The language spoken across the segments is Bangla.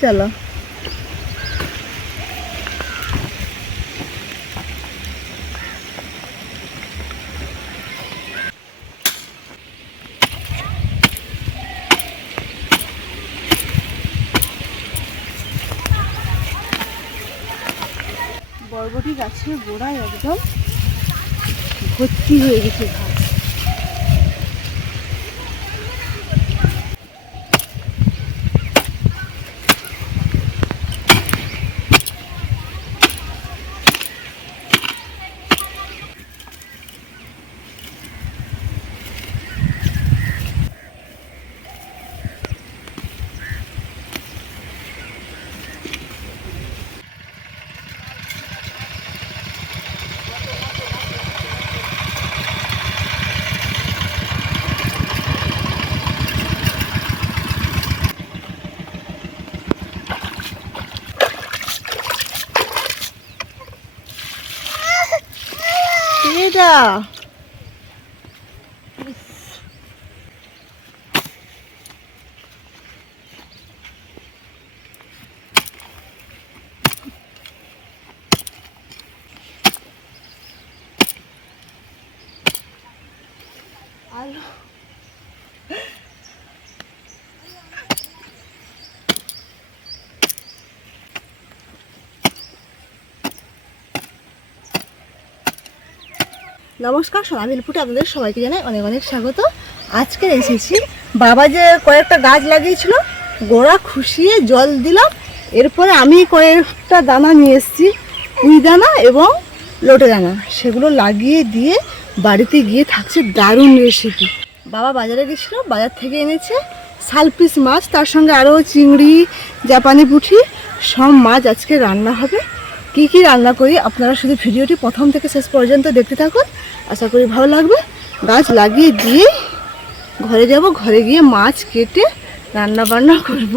চলো। বরবটি গাছের গোড়ায় একদম ভর্তি হয়ে গেছে ঘাস এটা আলু নমস্কার সোনালি ফুটে আপনাদের সবাইকে জানাই অনেক অনেক স্বাগত। আজকে এসেছি, বাবা যে কয়েকটা গাছ লাগিয়েছিল, গোড়া খুশিয়ে জল দিলাম, এরপরে আমি কয়েকটা দানা নিয়ে এসেছি কুই দানা এবং লোটে দানা। সেগুলো লাগিয়ে দিয়ে বাড়িতে গিয়ে থাকছে দারুণ রেসিপি বাবা বাজারে গেছিল, বাজার থেকে এনেছে সালপিস মাছ, তার সঙ্গে আরও চিংড়ি, জাপানি পুঁটি সব মাছ আজকে রান্না হবে। কি কি রান্না করি আপনারা শুধু ভিডিওটি প্রথম থেকে শেষ পর্যন্ত দেখতে থাকুন। আশা করি ভালো লাগবে। গাছ লাগিয়ে দিয়ে ঘরে যাব, ঘরে গিয়ে মাছ কেটে রান্না বান্না করব।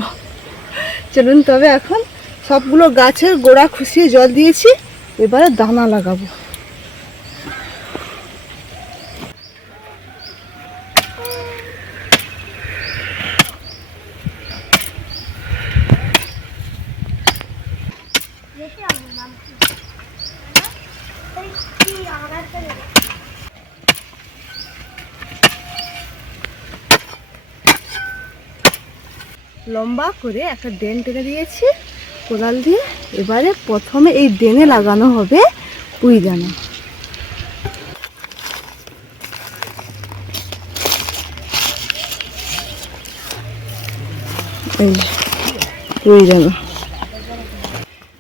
চলুন তবে এখন সবগুলো গাছের গোড়া খুশিয়ে জল দিয়েছি, এবারে দানা লাগাবো। লম্বা করে একটা ড্রেন টেনে দিয়েছি, কোদাল দিয়ে। এবারে প্রথমে এই ড্রেনে লাগানো হবে পুঁই পুঁই দানা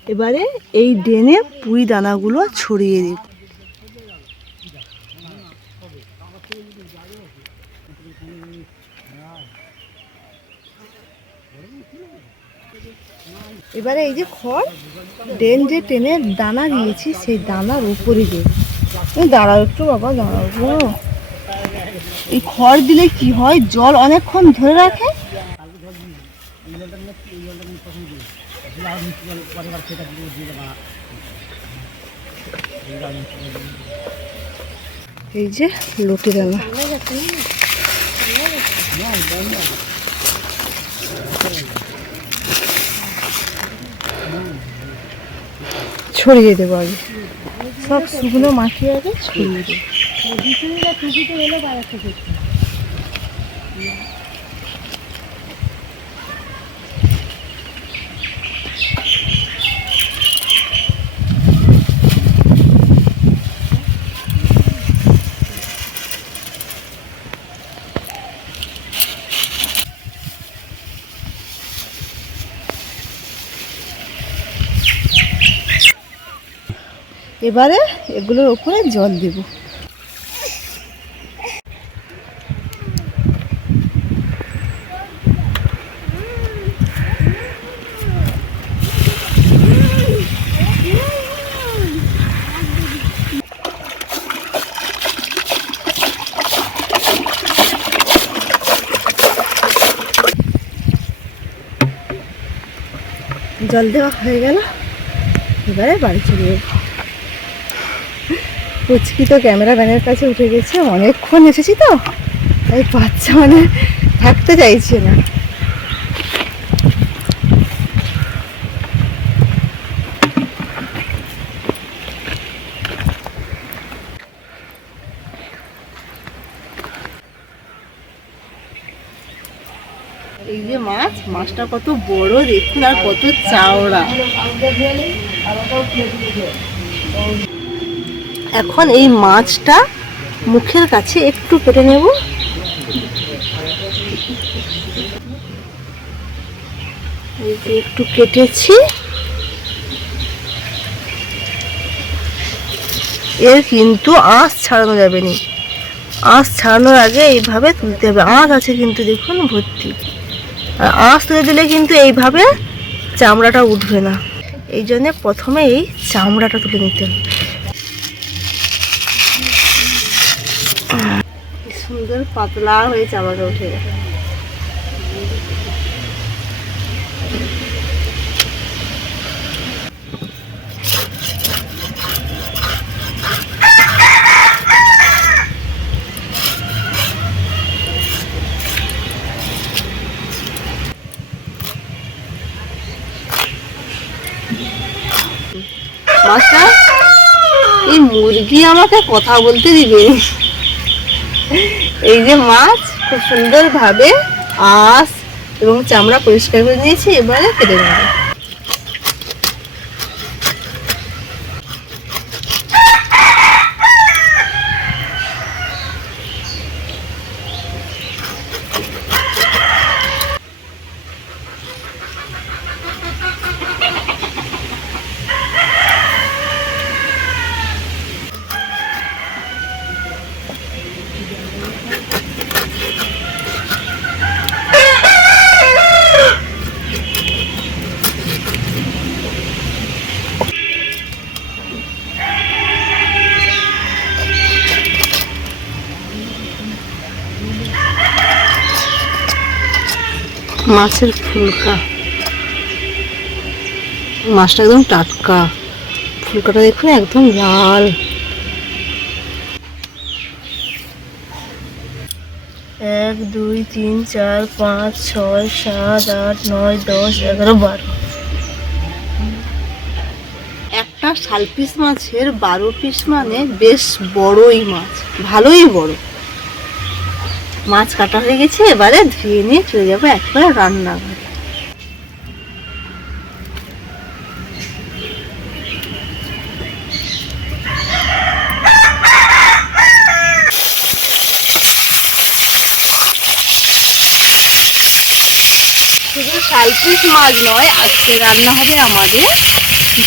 এবারে এই ড্রেনে পুঁই দানাগুলো ছড়িয়ে দিব। এবারে এই যে খড় ড্রেন যে টেনে দানা দিয়েছি, সেই দানার উপরে দিয়ে দাঁড়াও একটু বাবা, দাঁড়াও এই খড় দিলে কি হয়? জল অনেকক্ষণ ধরে রাখে? এই যে লটি দানা। ছড়িয়ে দেবো আগে। সব শুকনো মাখিয়ে আগে ছড়িয়ে দেবো। এবারে এগুলোর ওপরে জল দেব। জল দেওয়া হয়ে গেল। এবারে বাড়ি চলে যাব। পুচকি তো ক্যামেরাম্যানের কাছে উঠে গেছে অনেকক্ষণ এসেছি তো, তাই বাচ্চা মানে থাকতে চাইছে না। এই যে মাছ, মাছটা কত বড় দেখুন, আর কত চাওড়া। এখন এই মাছটা মুখের কাছে একটু কেটে নেব। একটু কেটেছি। এর কিন্তু আঁশ ছাড়ানো যাবে না। আঁশ ছাড়ানোর আগে এইভাবে তুলতে হবে। আঁশ আছে কিন্তু দেখুন ভর্তি। আর আঁশ তুলে দিলে কিন্তু এইভাবে চামড়াটা উঠবে না। এই জন্যে প্রথমে এই চামড়াটা তুলে নিতে হবে। সুন্দর পাতলা হয়ে চামড়াটা উঠে গেল। মাস্টার এই মুরগি আমাকে কথা বলতে দিবে? এই যে মাছ খুব সুন্দরভাবে আঁশ এবং চামড়া পরিষ্কার করে নিয়েছি এবারে কেটে নেব। মাছের ফুলকা। মাছটা একদম টাটকা। ফুলকাটা দেখুন একদম লাল। এক, দুই, তিন, চার, পাঁচ, ছয়, সাত, আট, নয়, দশ, এগারো, বারো। একটা শাল পিস মাছের বারো পিস মানে বেশ বড়ই মাছ। ভালোই বড়। মাছ কাটা হয়ে গেছে, এবারে ধুয়ে নিয়ে চলে যাব একবারে রান্নাঘরে। শুধু মাছ নয়, আজকে রান্না হবে আমাদের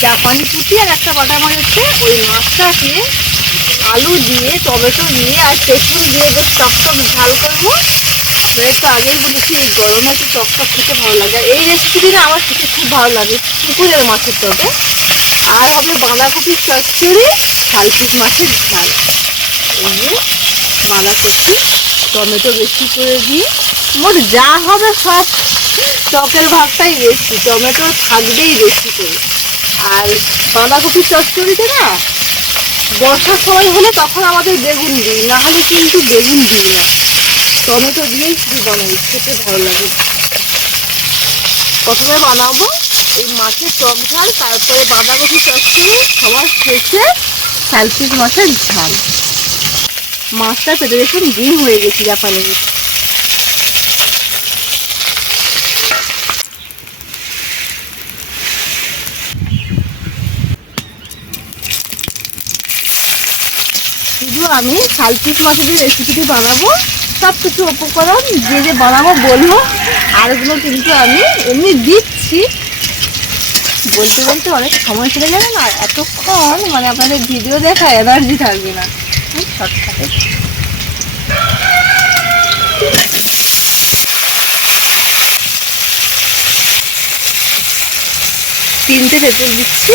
জাপানি পুঁটি আর একটা বাটা মাছ হচ্ছে ওই মাছটাকে আলু দিয়ে, টমেটো দিয়ে আর তেঁতুল দিয়ে বেশ টকটক ঝাল করব। আপনাদের তো আগেই বলেছি এই গরমে একটু টকটক খেতে ভালো লাগে। আর এই রেসিপিটি না আমার খেতে খুব ভালো লাগে, পুকুরের মাছের টকে আর হবে বাঁধাকপির চচ্চড়ি শালপিস মাছের ঝাল। এই যে বাঁধাকপি, টমেটো বেশি করে দিয়ে। মোট যা হবে সব টকের ভাগটাই বেশি, টমেটো থাকবেই বেশি করে। আর বাঁধাকপির চচ্চড়িতে না বর্ষার সময় হলে তখন আমাদের বেগুন দিই, না হলে কিন্তু বেগুন দিই না। টমেটো দিয়েই শুধু বানাই, খেতে ভালো লাগে। প্রথমে বানাবো এই মাছের টক ঝাল, তারপরে বাঁধাকপি চচ্চড়ি সবার শেষে স্যালফিস মাছের ঝাল। মাছটা পেটে দেখুন ডিম হয়ে গেছে জাপানে শুধু আমি শালপিস মাছের রেসিপিটি বানাবো সব কিছু উপকরণ যে যে বানাবো বলব আর ওগুলো কিন্তু আমি এমনি দিচ্ছি। বলতে বলতে অনেক সময় চলে যাবে না, এতক্ষণ মানে আপনাদের ভিডিও দেখা এনার্জি থাকবে না। শর্টকাটে তিনটে তেঁতুল দিচ্ছি।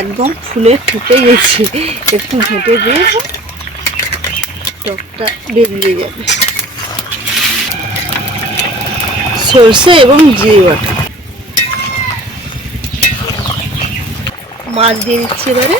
একদম ফুলে ফুটে গেছে। একটু ঘেঁটে দিয়ে টকটা বেরিয়ে যাবে। সর্ষে এবং জিরে মাছ দিয়ে দিচ্ছি এবারে।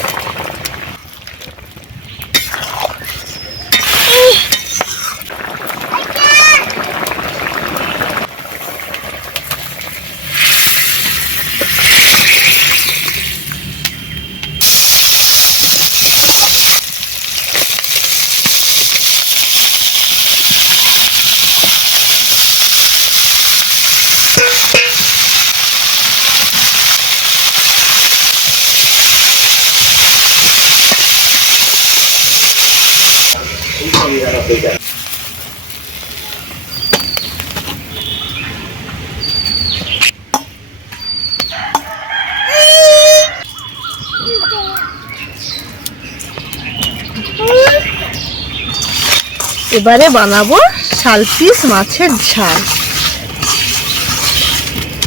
এবারে বানাবো শাল পিস মাছের ঝাল।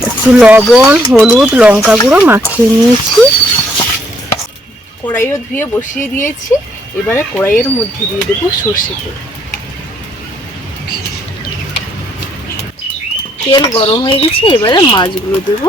একটু লবণ, হলুদ, লঙ্কা গুঁড়ো মাখিয়ে নিয়েছি। কড়াইও ধুয়ে বসিয়ে দিয়েছি। এবারে কড়াইয়ের মধ্যে দিয়ে দেবো সর্ষে তেল। তেল গরম হয়ে গেছে, এবারে মাছগুলো দেবো।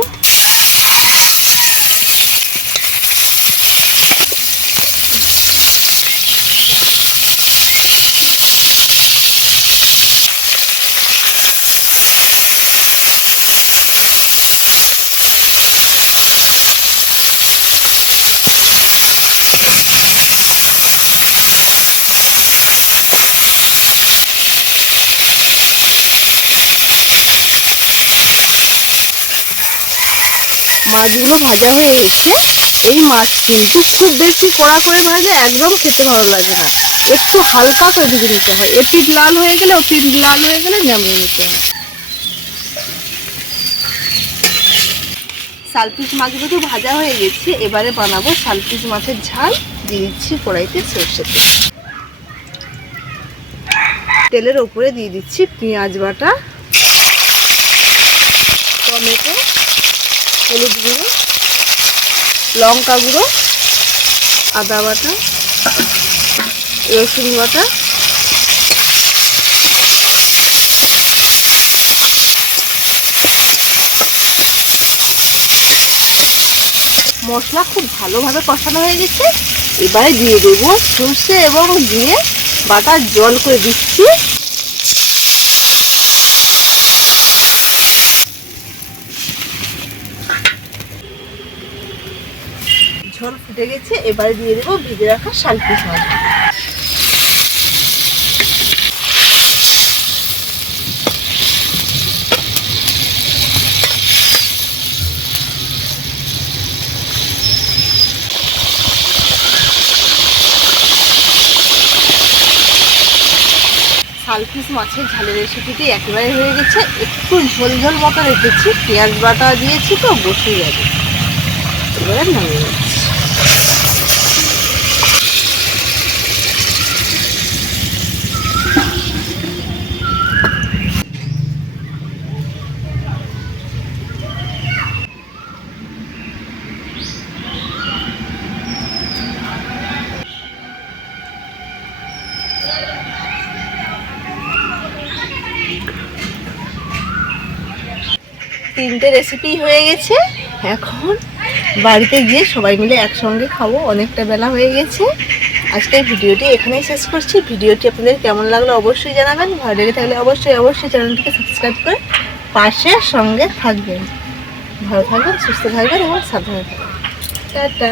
মাছগুলো ভাজা হয়ে গেছে। এই মাছ কিন্তু খুব বেশি কড়া করে ভাজলে একদম খেতে ভালো লাগে না। একটু হালকা করে ভেজে নিতে হয়। এপিট লাল হয়ে গেলে ওপিট লাল হয়ে গেলে নামিয়ে নিতে হয়। শালপিস মাছগুলো তো ভাজা হয়ে গেছে। এবারে বানাবো শালপিস মাছের ঝাল। দিয়ে দিচ্ছি কড়াইতে সর্ষে তেল। তেলের ওপরে দিয়ে দিচ্ছি পেঁয়াজ বাটা। টমেটো। হলুদ গুঁড়ো, লঙ্কা গুঁড়ো, আদা বাটা, রসুন বাটা। মশলা খুব ভালোভাবে কষানো হয়ে গেছে। এবারে দিয়ে দেবো সর্ষে এবং দিয়ে বাটা জল করে দিচ্ছি ঝোল ফুটে গেছে, এবারে দিয়ে দেবো ভেজে রাখা শালপিস মাছ। শালপিস মাছের ঝালের রেসিপিটি একেবারে হয়ে গেছে। একটু ঝোল ঝোল মতো রেখেছি। পেঁয়াজ বাটা দিয়েছি তো বসে যাবে। এবারে নামিয়ে তিনটে রেসিপি হয়ে গেছে। এখন বাড়িতে গিয়ে সবাই মিলে একসঙ্গে খাব, অনেকটা বেলা হয়ে গেছে। আজকে ভিডিওটি এখানেই শেষ করছি। ভিডিওটি আপনাদের কেমন লাগল অবশ্যই জানাবেন। ভালো লেগে থাকলে অবশ্যই অবশ্যই চ্যানেলটিকে সাবস্ক্রাইব করে পাশে সঙ্গে থাকবেন। ভালো থাকবেন, সুস্থ থাকবেন এবং সাবধানে থাকবেন। টাটা।